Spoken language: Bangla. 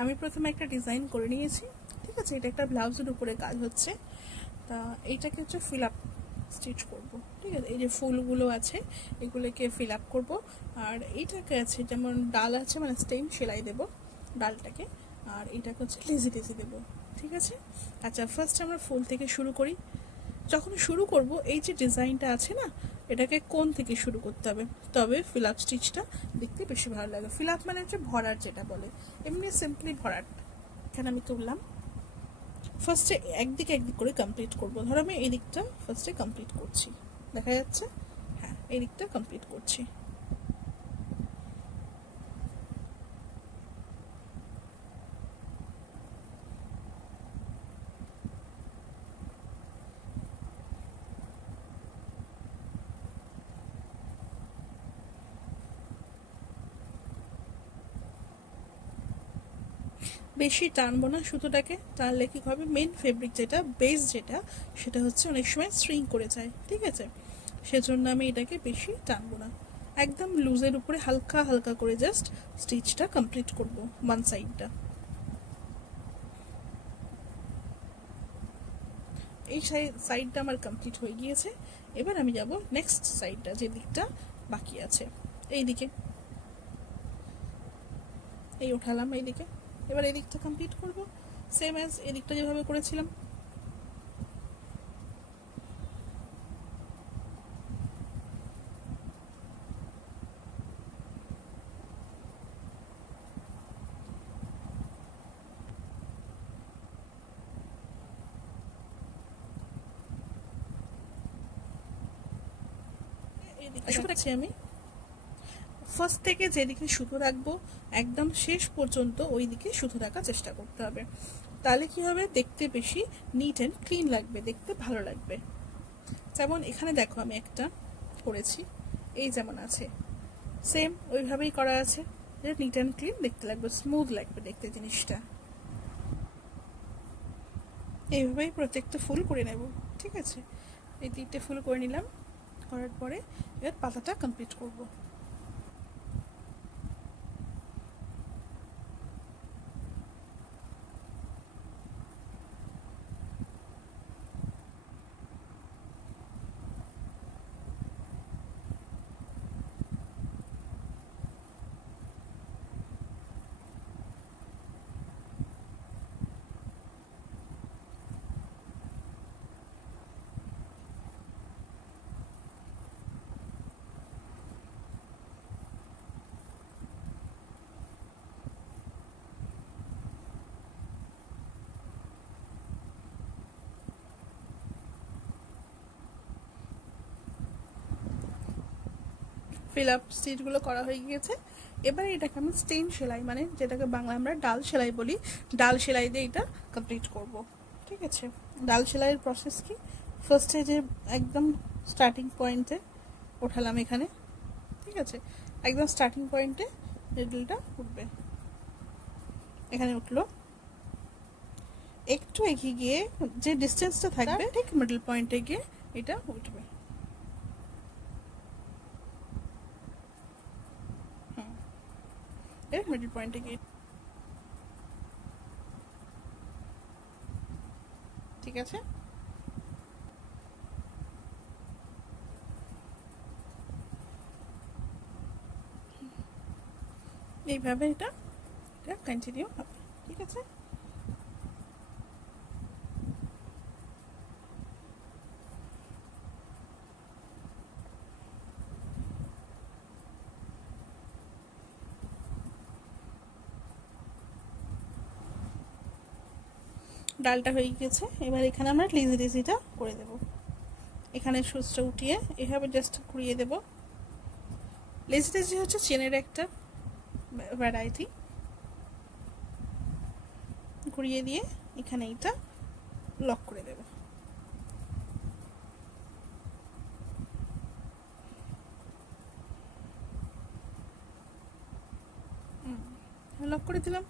আমি প্রথমে একটা ডিজাইন করে নিয়েছি, ঠিক আছে। এটা একটা ব্লাউজের উপরে কাজ হচ্ছে, তা এইটাকে হচ্ছে ফিল আপ স্টিচ করব, ঠিক আছে। এই যে ফুলগুলো আছে এগুলোকে ফিল আপ করবো। আর এইটাকে আছে যেমন ডাল আছে মানে স্টেম সেলাই দেব ডালটাকে, আর এইটাকে হচ্ছে লেজি লেজি দেবো, ঠিক আছে। আচ্ছা, ফার্স্ট আমরা ফুল থেকে শুরু করি। যখন শুরু করব এই যে ডিজাইনটা আছে না, এটাকে কোণ থেকে শুরু করতে হবে, তবে ফিল আপ স্টিচটা দেখতে বেশি ভালো লাগে। ফিল আপ মানে হচ্ছে ভরাট, যেটা বলে এমনি সিম্পলি ভরাট। এখানে আমি তুললাম, ফার্স্টে একদিক করে কমপ্লিট করব। ধরো আমি এই দিকটা ফার্স্টে কমপ্লিট করছি, দেখা যাচ্ছে, হ্যাঁ এই দিকটা কমপ্লিট করছি। বেশি টানবো না সুতোটাকে, টানলে কি হবে মেন ফেব্রিক যেটা বেস যেটা সেটা হচ্ছে অনেক সময় স্ট্রিং করে যায়, ঠিক আছে। সেজন্য আমি এটাকে বেশি টানবো না, একদম লুজের উপরে হালকা হালকা করে জাস্ট স্টিচটা কমপ্লিট করব ওয়ান সাইডটা। এই সাইডটা আমার কমপ্লিট হয়ে গিয়েছে। এবার আমি যাব নেক্সট সাইডটা, যে দিকটা বাকি আছে এই দিকে, এই উঠালাম এই দিকে। এবার এই দিকটা কমপ্লিট করব সেম অ্যাজ এই দিকটা যেভাবে করেছিলাম। আমি ফার্স্ট থেকে যেদিকে সুতো রাখবো একদম শেষ পর্যন্ত ওই দিকে সুতো রাখার চেষ্টা করতে হবে, তাহলে কি হবে দেখতে বেশি নিট অ্যান্ড ক্লিন লাগবে, দেখতে ভালো লাগবে। যেমন এখানে দেখো আমি একটা করেছি, এই যেমন আছে সেম ওইভাবেই করা আছে, নিট অ্যান্ড ক্লিন দেখতে লাগবে, স্মুথ লাগবে দেখতে জিনিসটা। এইভাবেই প্রত্যেকটা ফুল করে নেব, ঠিক আছে। এই 3টে ফুল করে নিলাম, করার পরে এবার পাতাটা কমপ্লিট করব। ফিল আপ স্টিচগুলো করা হয়ে গিয়েছে। এবারে এটাকে আমি স্টেন সেলাই মানে যেটাকে বাংলা আমরা ডাল সেলাই বলি, ডাল সেলাই দিয়ে এটা কমপ্লিট করব, ঠিক আছে। ডাল সেলাইয়ের প্রসেস কি, ফার্স্টে যে একদম স্টার্টিং পয়েন্টে ওঠালাম এখানে, ঠিক আছে, একদম স্টার্টিং পয়েন্টে নিডলটা উঠবে, এখানে উঠলো, একটু এগিয়ে গিয়ে যে ডিস্টেন্সটা থাকবে ঠিক মিডল পয়েন্টে গিয়ে এটা উঠবে। মিডল পয়েন্টে গিয়ে, ঠিক আছে। এইভাবে এটা কন্টিনিউ হবে, ঠিক আছে। ডালটা হয়ে গেছে, এবার এখানে আমরা লেজি লেজিটা করে দেব। এখানে সুচটা উঠিয়ে এভাবে জাস্ট ঘুরিয়ে দেব। লেজি লেজি হচ্ছে চেনের একটা ভ্যারাইটি, ঘুরিয়ে দিয়ে এখানে এটা লক করে দেব। লক করে দিলাম।